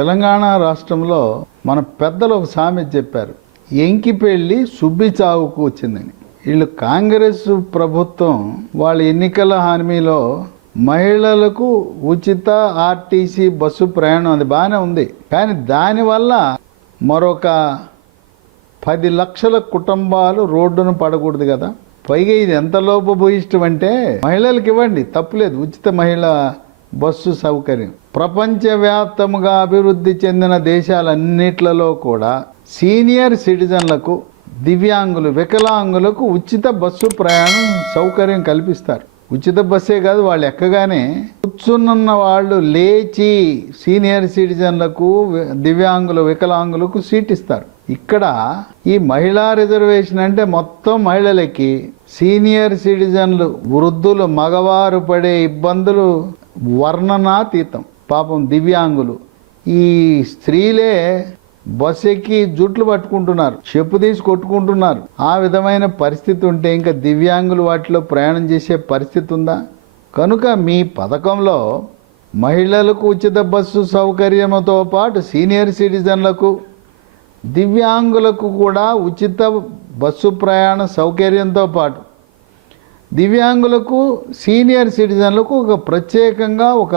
తెలంగాణ రాష్ట్రంలో మన పెద్దలు ఒక సామెత చెప్పారు, ఎంకి పెళ్లి సుబ్బి చావుకు వచ్చిందని. వీళ్ళు కాంగ్రెస్ ప్రభుత్వం వాళ్ళ ఎన్నికల హామీలో మహిళలకు ఉచిత ఆర్టీసీ బస్సు ప్రయాణం అది బాగానే ఉంది. కానీ దానివల్ల మరొక 10 లక్షల కుటుంబాలు రోడ్డును పడకూడదు కదా. పైగా ఇది ఎంత లోపభూయిష్టం అంటే, మహిళలకు ఇవ్వండి తప్పులేదు, ఉచిత మహిళా బస్సు సౌకర్యం. ప్రపంచవ్యాప్తంగా అభివృద్ధి చెందిన దేశాలన్నిట్లలో కూడా సీనియర్ సిటిజన్లకు, దివ్యాంగులు, వికలాంగులకు ఉచిత బస్సు ప్రయాణం సౌకర్యం కల్పిస్తారు. ఉచిత బస్సే కాదు, వాళ్ళు ఎక్కగానే కూర్చున్న వాళ్ళు లేచి సీనియర్ సిటిజన్లకు, దివ్యాంగులు, వికలాంగులకు సీట్ ఇస్తారు. ఇక్కడ ఈ మహిళా రిజర్వేషన్ అంటే మొత్తం మహిళలకి, సీనియర్ సిటిజన్లు, వృద్ధులు, మగవారు పడే ఇబ్బందులు వర్ణనాతీతం. పాపం దివ్యాంగులు, ఈ స్త్రీలే బస్ ఎక్కి జుట్లు పట్టుకుంటున్నారు, చెప్పు తీసి కొట్టుకుంటున్నారు. ఆ విధమైన పరిస్థితి ఉంటే ఇంకా దివ్యాంగులు వాటిలో ప్రయాణం చేసే పరిస్థితి ఉందా? కనుక మీ పథకంలో మహిళలకు ఉచిత బస్సు సౌకర్యంతో పాటు సీనియర్ సిటిజన్లకు, దివ్యాంగులకు కూడా ఉచిత బస్సు ప్రయాణ సౌకర్యంతో పాటు దివ్యాంగులకు, సీనియర్ సిటిజన్లకు ఒక ప్రత్యేకంగా ఒక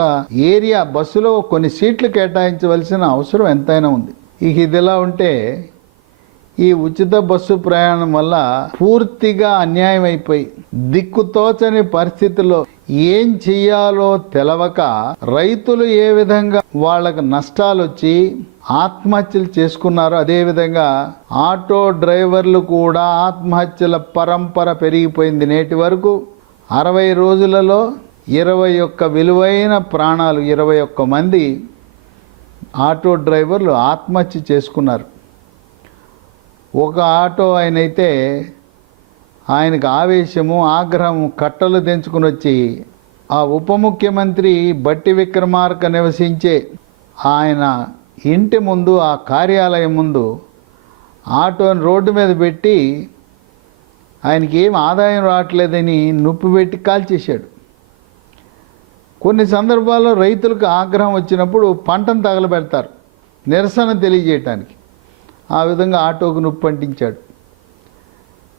ఏరియా బస్సులో కొన్ని సీట్లు కేటాయించవలసిన అవసరం ఎంతైనా ఉంది. ఇదిలా ఉంటే ఈ ఉచిత బస్సు ప్రయాణం వల్ల పూర్తిగా అన్యాయం అయిపోయి దిక్కుతోచని పరిస్థితుల్లో ఏం చెయ్యాలో తెలవక రైతులు ఏ విధంగా వాళ్ళకు నష్టాలు వచ్చి ఆత్మహత్యలు చేసుకున్నారో, అదేవిధంగా ఆటో డ్రైవర్లు కూడా ఆత్మహత్యల పరంపర పెరిగిపోయింది. నేటి వరకు 60 రోజులలో 21 విలువైన ప్రాణాలు, 21 మంది ఆటో డ్రైవర్లు ఆత్మహత్య చేసుకున్నారు. ఒక ఆటో ఆయనైతే ఆయనకు ఆవేశము, ఆగ్రహము కట్టలు తెంచుకుని వచ్చి ఆ ఉప ముఖ్యమంత్రి బట్టి విక్రమార్క నివసించే ఆయన ఇంటి ముందు, ఆ కార్యాలయం ముందు ఆటోని రోడ్డు మీద పెట్టి ఆయనకి ఏం ఆదాయం రావట్లేదని నొప్పి పెట్టి కాల్చేశాడు. కొన్ని సందర్భాల్లో రైతులకు ఆగ్రహం వచ్చినప్పుడు పంటను తగలబెడతారు నిరసన తెలియజేయటానికి. ఆ విధంగా ఆటోకు నొప్పి అంటించాడు.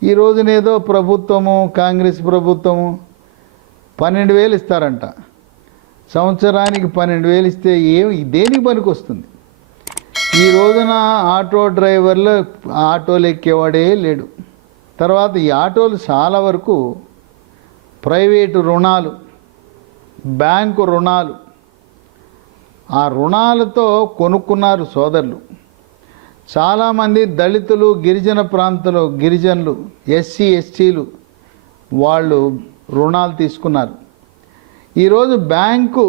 ఈ రోజునేదో ప్రభుత్వము, కాంగ్రెస్ ప్రభుత్వము 12,000 ఇస్తారంట. సంవత్సరానికి 12,000 ఇస్తే దేనికి పనికి వస్తుంది? ఈ రోజున ఆటో డ్రైవర్లు ఆటోలు ఎక్కేవాడే లేడు. తర్వాత ఈ ఆటోలు చాలా వరకు ప్రైవేటు రుణాలు, బ్యాంకు రుణాలు, ఆ రుణాలతో కొనుక్కున్నారు సోదరులు. చాలామంది దళితులు, గిరిజన ప్రాంతాలు, గిరిజనులు, ఎస్సీ ఎస్టీలు వాళ్ళు రుణాలు తీసుకున్నారు. ఈరోజు బ్యాంకు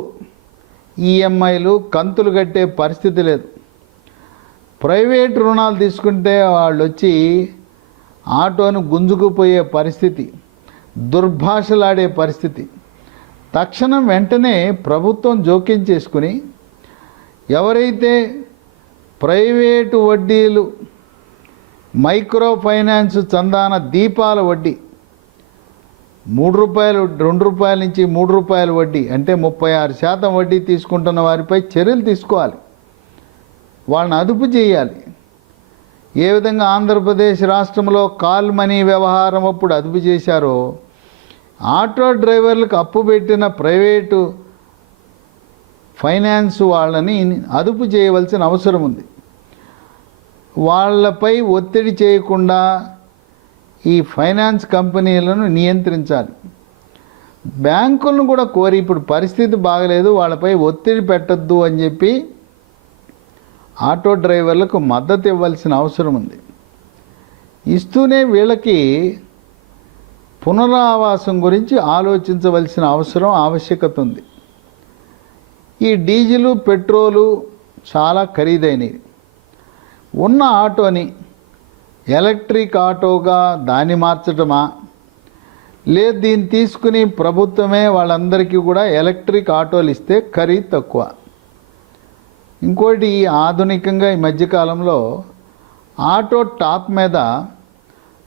ఈఎంఐలు, కంతులు కట్టే పరిస్థితి లేదు. ప్రైవేట్ రుణాలు తీసుకుంటే వాళ్ళు వచ్చి ఆటోను గుంజుకుపోయే పరిస్థితి, దుర్భాషలాడే పరిస్థితి. తక్షణం వెంటనే ప్రభుత్వం జోక్యం చేసుకుని ఎవరైతే ప్రైవేటు వడ్డీలు, మైక్రో ఫైనాన్స్ చందాన దీపాల వడ్డీ 3 రూపాయలు, 2 రూపాయల నుంచి 3 రూపాయల వడ్డీ అంటే 36% వడ్డీ తీసుకుంటున్న వారిపై చర్యలు తీసుకోవాలి, వాళ్ళని అదుపు చేయాలి. ఏ విధంగా ఆంధ్రప్రదేశ్ రాష్ట్రంలో కాల్ మనీ వ్యవహారం అప్పుడు అదుపు చేశారో, ఆటో డ్రైవర్లకు అప్పు పెట్టిన ప్రైవేటు ఫైనాన్స్ వాళ్ళని అదుపు చేయవలసిన అవసరం ఉంది. వాళ్ళపై ఒత్తిడి చేయకుండా ఈ ఫైనాన్స్ కంపెనీలను నియంత్రించాలి. బ్యాంకులను కూడా కోరి, ఇప్పుడు పరిస్థితి బాగలేదు, వాళ్ళపై ఒత్తిడి పెట్టద్దు అని చెప్పి ఆటో డ్రైవర్లకు మద్దతు ఇవ్వాల్సిన అవసరం ఉంది. ఇస్తూనే వీళ్ళకి పునరావాసం గురించి ఆలోచించవలసిన అవసరం, ఆవశ్యకత ఉంది. ఈ డీజిలు, పెట్రోలు చాలా ఖరీదైనవి. ఉన్న ఆటోని ఎలక్ట్రిక్ ఆటోగా దాన్ని మార్చడమా, లేదు దీన్ని తీసుకుని ప్రభుత్వమే వాళ్ళందరికీ కూడా ఎలక్ట్రిక్ ఆటోలు ఇస్తే ఖరీదు తక్కువ. ఇంకోటి, ఆధునికంగా ఈ మధ్యకాలంలో ఆటో టాప్ మీద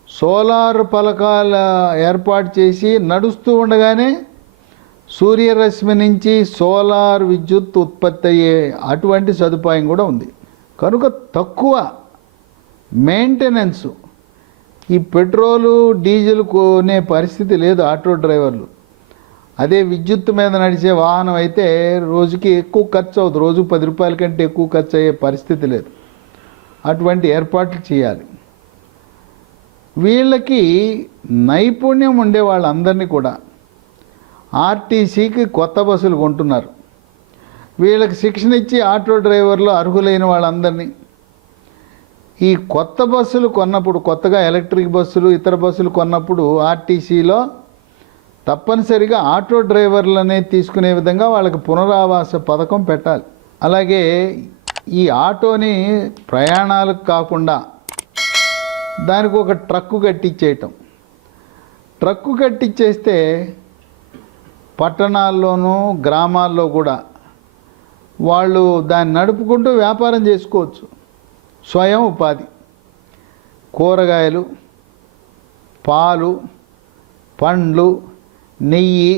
సోలార్ పలకాలు ఏర్పాటు చేసి నడుస్తూ ఉండగానే సూర్యరశ్మి నుంచి సోలార్ విద్యుత్ ఉత్పత్తి అయ్యే అటువంటి సదుపాయం కూడా ఉంది. కనుక తక్కువ మెయింటెనెన్స్, ఈ పెట్రోలు డీజిల్ కొనే పరిస్థితి లేదు ఆటో డ్రైవర్లు. అదే విద్యుత్ మీద నడిచే వాహనం అయితే రోజుకి ఎక్కువ ఖర్చు అవుతుంది, రోజు 10 రూపాయల కంటే ఎక్కువ ఖర్చు అయ్యే పరిస్థితి లేదు. అటువంటి ఏర్పాట్లు చేయాలి. వీళ్ళకి నైపుణ్యం ఉండే వాళ్ళందరినీ కూడా ఆర్టీసీకి కొత్త బస్సులు కొంటున్నారు. వీళ్ళకి శిక్షణ ఇచ్చి ఆటో డ్రైవర్లు అర్హులైన వాళ్ళందరినీ ఈ కొత్త బస్సులు కొన్నప్పుడు, కొత్తగా ఎలక్ట్రిక్ బస్సులు ఇతర బస్సులు కొన్నప్పుడు ఆర్టీసీలో తప్పనిసరిగా ఆటో డ్రైవర్లనే తీసుకునే విధంగా వాళ్ళకి పునరావాస పథకం పెట్టాలి. అలాగే ఈ ఆటోని ప్రయాణాలకు కాకుండా దానికి ఒక ట్రక్కు కట్టించేయటం. ట్రక్కు కట్టించేస్తే పట్టణాల్లోనూ గ్రామాల్లో కూడా వాళ్ళు దాన్ని నడుపుకుంటూ వ్యాపారం చేసుకోవచ్చు. స్వయం ఉపాధి. కూరగాయలు, పాలు, పండ్లు, నెయ్యి,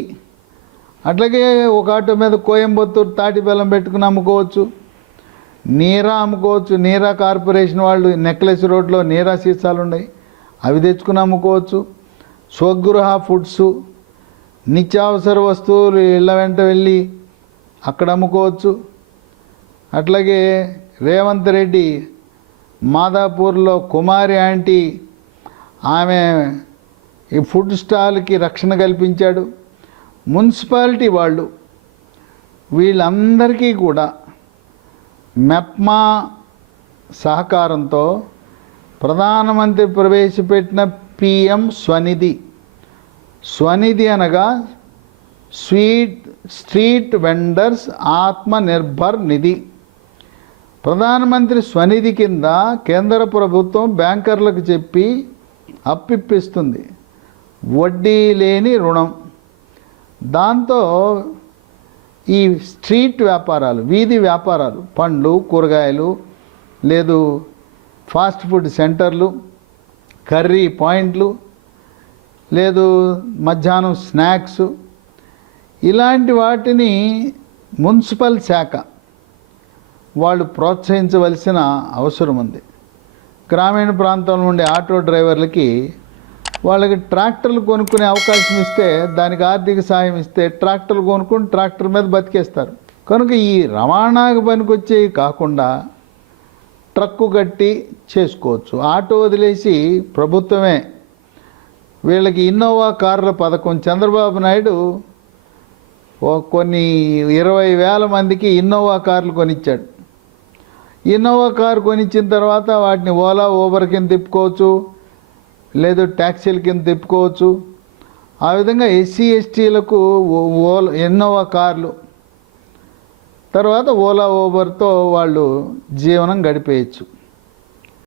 అట్లాగే ఒక ఆటో మీద కోయంబత్తూరు తాటి బెల్లం పెట్టుకుని అమ్ముకోవచ్చు. నీరా అమ్ముకోవచ్చు. నీరా కార్పొరేషన్ వాళ్ళు నెక్లెస్ రోడ్లో నీరా సీసాలు ఉన్నాయి, అవి తెచ్చుకుని అమ్ముకోవచ్చు. స్వగృహ ఫుడ్స్, నిత్యావసర వస్తువులు ఇళ్ళ వెంట వెళ్ళి అక్కడ అమ్ముకోవచ్చు. అట్లాగే రేవంత్ రెడ్డి మాదాపూర్లో కుమారి ఆంటీ, ఆమె ఈ ఫుడ్ స్టాల్కి రక్షణ కల్పించాడు. మున్సిపాలిటీ వాళ్ళు వీళ్ళందరికీ కూడా మెప్మా సహకారంతో ప్రధానమంత్రి ప్రవేశపెట్టిన పిఎం స్వనిధి, స్వనిధి అనగా స్ట్రీట్ వెండర్స్ ఆత్మనిర్భర్ నిధి. ప్రధానమంత్రి స్వనిధి కింద కేంద్ర ప్రభుత్వం బ్యాంకర్లకు చెప్పి అప్పిప్పిస్తుంది, వడ్డీ లేని రుణం. దాంతో ఈ స్ట్రీట్ వ్యాపారాలు, వీధి వ్యాపారాలు, పండ్లు, కూరగాయలు, లేదు ఫాస్ట్ ఫుడ్ సెంటర్లు, కర్రీ పాయింట్లు, లేదు మధ్యాహ్నం స్నాక్స్, ఇలాంటి వాటిని మున్సిపల్ శాఖ వాళ్ళు ప్రోత్సహించవలసిన అవసరం ఉంది. గ్రామీణ ప్రాంతంలో ఉండే ఆటో డ్రైవర్లకి వాళ్ళకి ట్రాక్టర్లు కొనుక్కునే అవకాశం ఇస్తే, దానికి ఆర్థిక సాయం ఇస్తే ట్రాక్టర్లు కొనుక్కొని ట్రాక్టర్ మీద బతికేస్తారు. కనుక ఈ రవాణాకు పనికొచ్చేవి కాకుండా ట్రక్కు కట్టి చేసుకోవచ్చు. ఆటో వదిలేసి ప్రభుత్వమే వీళ్ళకి ఇన్నోవా కార్ల పథకం, చంద్రబాబు నాయుడు కొన్ని 20,000 మందికి ఇన్నోవా కార్లు కొనిచ్చాడు. ఇన్నోవా కారు కొనిచ్చిన తర్వాత వాటిని ఓలా, ఊబర్ కింద తిప్పుకోవచ్చు, లేదు ట్యాక్సీల కింద తిప్పుకోవచ్చు. ఆ విధంగా ఎస్సీ ఎస్టీలకు ఇన్నోవా కార్లు, తర్వాత ఓలా, ఊబర్తో వాళ్ళు జీవనం గడిపేయచ్చు.